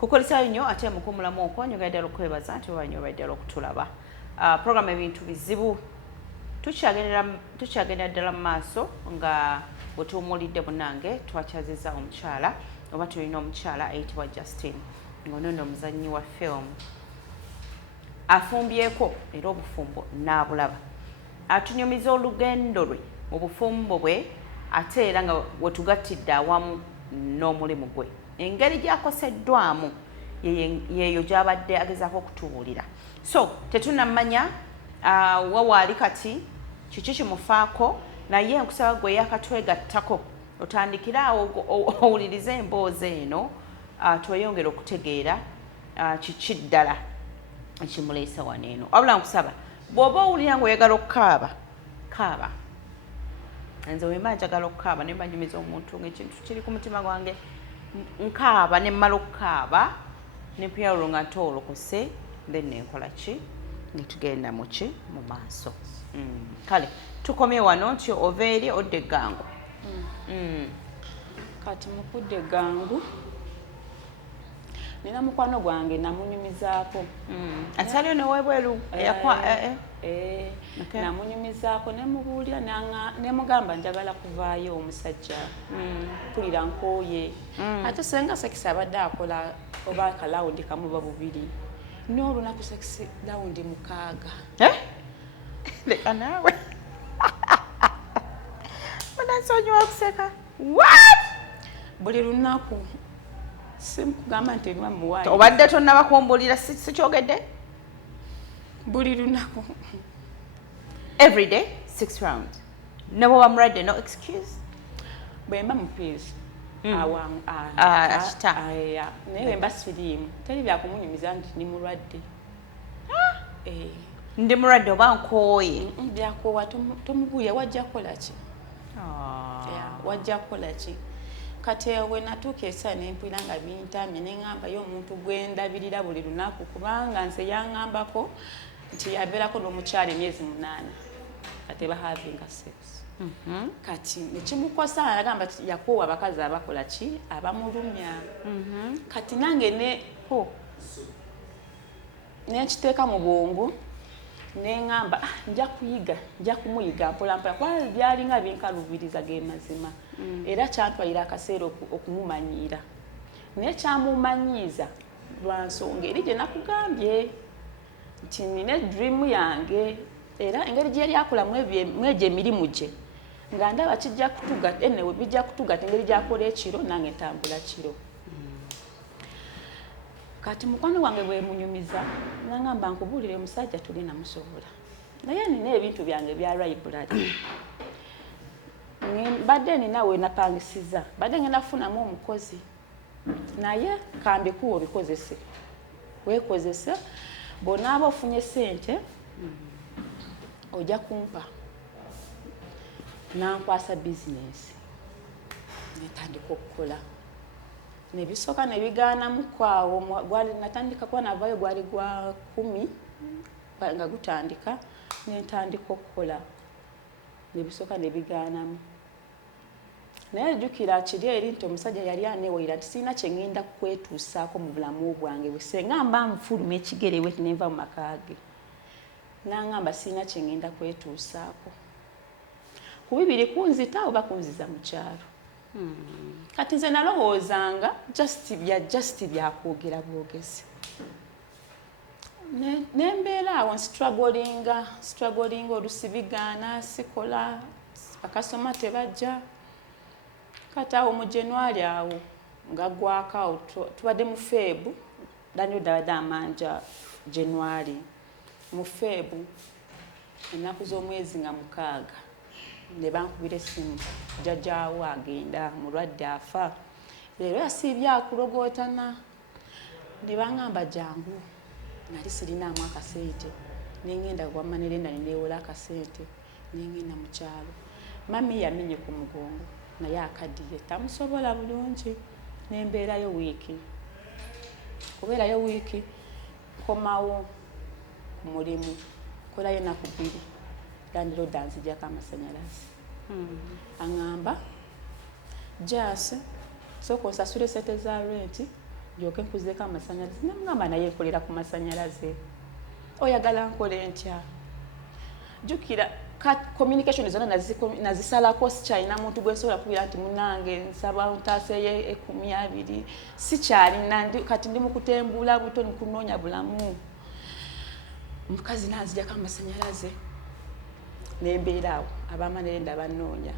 kukolesa nnyo ate mukumulamu okwo njogera ddala okwebaza nti wanyo baddala okutulaba program ebintu bizibu tukyagendera ddala mu maaso nga bwetuwumulidde bunange twakyazizza omukyala oba tulina omukyala ayitibwa Justin ngono nno omuzannyi wa film afumbyeko era obufumbo n'abulaba atunyumiza olugendo lwe mu bufumbo bwe ate era nga wetugattidde awamu n'omulimu gwe engeri gyakoseddwamu yeeyo gy'abadde agezaako okutubuulira so tetunnamanya wawaali kati kiki kimufaako naye enkusaba gwe yakatwegattako otandikira awo owulirize emboozi eno tweyongera okutegeera kiki ddala ekimuleesa wano eno wabula nkusaba bw'oba owulira ng'oyagala okukaaba kaaba nze wemba njagala okukaaba ne mbanyumiza omuntu ng'ekintu kiri ku mutima gwange nkaaba ne mmala okukaaba ne mpyawulo nga ntoolokose then nenkola ki netugenda muki mu maaso kale tukomye wano nti ova eri odda eggangu kati mukudde eggangu nina mukwano gwange namunyumizaako ataliyo newebweru namunyumizaako nemubuulira nemugamba njagala kuvaayo omusajja mpulira nkooye ate senga sekisi abadde akola oba akalawundi kamu ba bubiri n'olunaku sekisi lawundi 6 leka naawe munansonyiwa okuseka what buli lunaku simukugamba nti eriwa muwaayi obadde tonnabakumbulira sikyogedde buli lunaku every day 6 rounds ne bwoba mulwadde no excuse bwemba mupiisi naye wemba siriimu teri byakumunyumiza nti ndi mulwadde ndi mulwadde oba nkooye byakoowa tomubuulya wajja kukola ki wajja kukola ki kati we natuuka esa nempulira nga bintamye neŋŋambayo omuntu gwendabirira buli lunaku kubanga nze yaŋŋambako nti yabeerako n'omukyala emyezi 8 kati bahavinga sex kati nekimukosa agamba nti yakoowa abakazi abakola ki abamulumya kati nange nekiteeka mu bwongo neŋŋamba nja kumuyiga mpolampola kuba byalinga binkalubiriza ge mazima era kyantwalira akaseera okumumanyiira naye kyamumanyiiza lwa nsonga eri gye nakugambye nti nina dream yange era engeri gye yali akola mwegyo emirimu gye nga ndaba kijja kutugatta enewe bijja kutugatta engeri gyakola ekiro nange ntambula kiro kati mukwano gwange bwe munyumiza nangamba nkubuulire omusajja tuli namusobola naye nina ebintu byange bya library badde ninawe napangisiza badde ngenda kufunamu omukozi naye kambikuwa obikozese weekozese bonaaba ofunye sente ojja kumpa nankwasa bizinesi netandika okukola nebisooka nebigaanamu kwawo natandika kuba navayo gwali gwa 10 nga gutandika nentandika okukola nebisooka nebigaanamu naye jjukira kiri eri nti omusajja yali aneewayira nti sirina kyengenda kwetuusaako mu bulamu bwange bwe senga mba nfuluma ekigere we nenva mu maka ge nangamba sirina kyengenda kwetuusaako ku bibiri kunzita oba kunziza mu kyalo kati nze nalowoozanga just byakwogera bwogezi nembeera awo struggling olusibigaana sikola bakasoma tebajja kati awo mu January awo nga gwakaawo tubadde mu Febu Daniel dabadde amanja January mu Febu ennaku z'omwezi nga 6 ne bankubira essimu jjajjaawo agenda mulwadde afa leero yasiibye akulogootana ne baŋŋamba jangu nali sirinaamu akasente nengenda wamma nerenda neneewola akasente nengenda mu kyalo mami yamenye ku mugongo naye akaddiye tamusobola bulungi nembeerayo wiiki kubeerayo wiiki komawo ku mulimu kolayo ennaku 2 landlord anzijjako amasanyalaze aŋŋamba jase sooka osasule sente za renti ndyoke nkuzeeko amasanyalaze namugamba naye nkolera ku masanyalaze oyagala nkole ntya jjukira communication zonna nazisalako sikyalina muntu gwe nsobola kubira nti munange nsaba ntaaseeyo 10,000 sikyalina kati ndi mu kutembula buto nikunoonya bulamu omukazi nanzijako amasanyalaze nembeeraawo abamanere ndabanoonya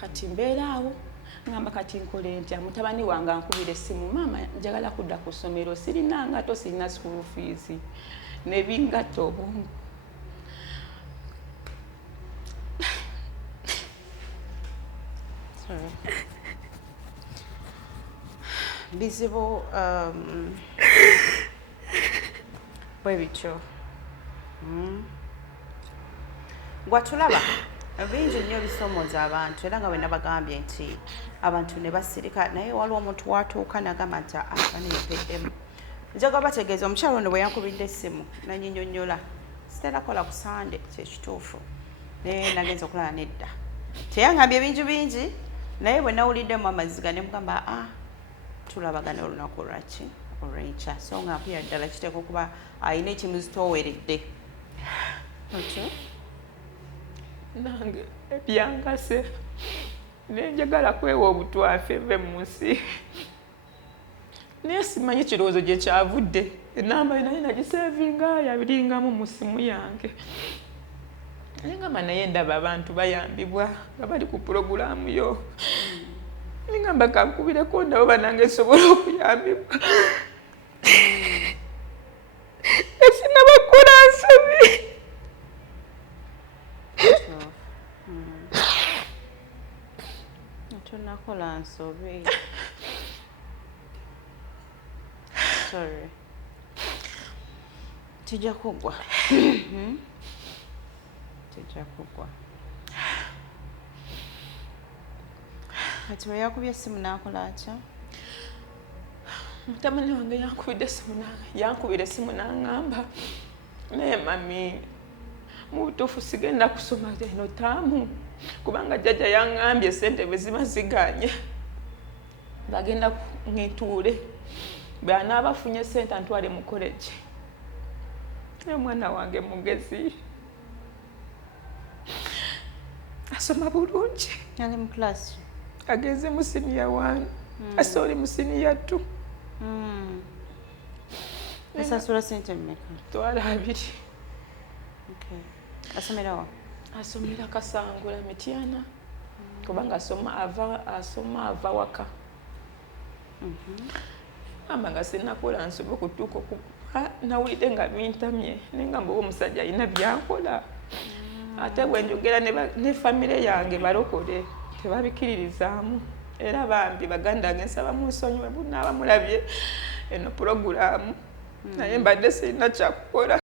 kati mbeeraawo ngamba kati nkole ntya mutabani wange ankubira essimu maama njagala kudda ku ssomero sirina ngato sirina school fees nebingato obwongo bizibu bwe bityo gwatulaba bingi nnyo bisomooza abantu era nga bwe nabagambye nti abantu ne basirika naye waliwo omuntu watuuka nagamba nti baneepeddemu njaga bategeeza omukyalo ono bwe yankubidde essimu nanyinyonnyola siterakola ku sande kyekituufu naye nagenza okulaba nedda teyangambye bingi naye bwe nawuliddemu amaziga ne mugamba tulabagana olunaku olwaki olwenkya so nga mpira ddala kiteeka okuba alina ekimuzitooweredde otyo nange ebyangase nenjagala kwewa obutwafe eve mu nsi naye simanyi kirowoozo gye kyavudde enamba naye nagisevinga yabiringamu mu simu yange naye ngamba naye ndaba abantu bayambibwa nga bali ku purogulaamu yo ningamba kankubireko nabo banange esobola okuyambibwa esinabakola nsobi tonakola nsobi sorry tijja kugwa tijja kugwa kati we yakubye essimu nakola atya mutabani wange yankubira essimu naŋŋamba naye mami mu butuufu sigenda kusoma eno taamu kubanga jjajja yaŋŋambye esente bwe ziba ziganye bagenda ngintuule bwe anaaba afunye sente antwale mu college naye omwana wange mugezi asoma bulungi ali mu class agenze mu siniya 1 asooli mu siniya 2 asasula sente mmeka $200 asomera wa asomera Kasangula Mityana kubanga asoma ava waka amba nga sinakola nsobe okutuuka nawulidde nga bintamye nengamba oba omusajja alina byankola ate bwenjogera ne famire yange balokole tebabikiririzaamu era bambi baganda yange nsaba munsonyi bwe bunaaba mulabye eno purogulaamu naye mbadde sirina kyakukola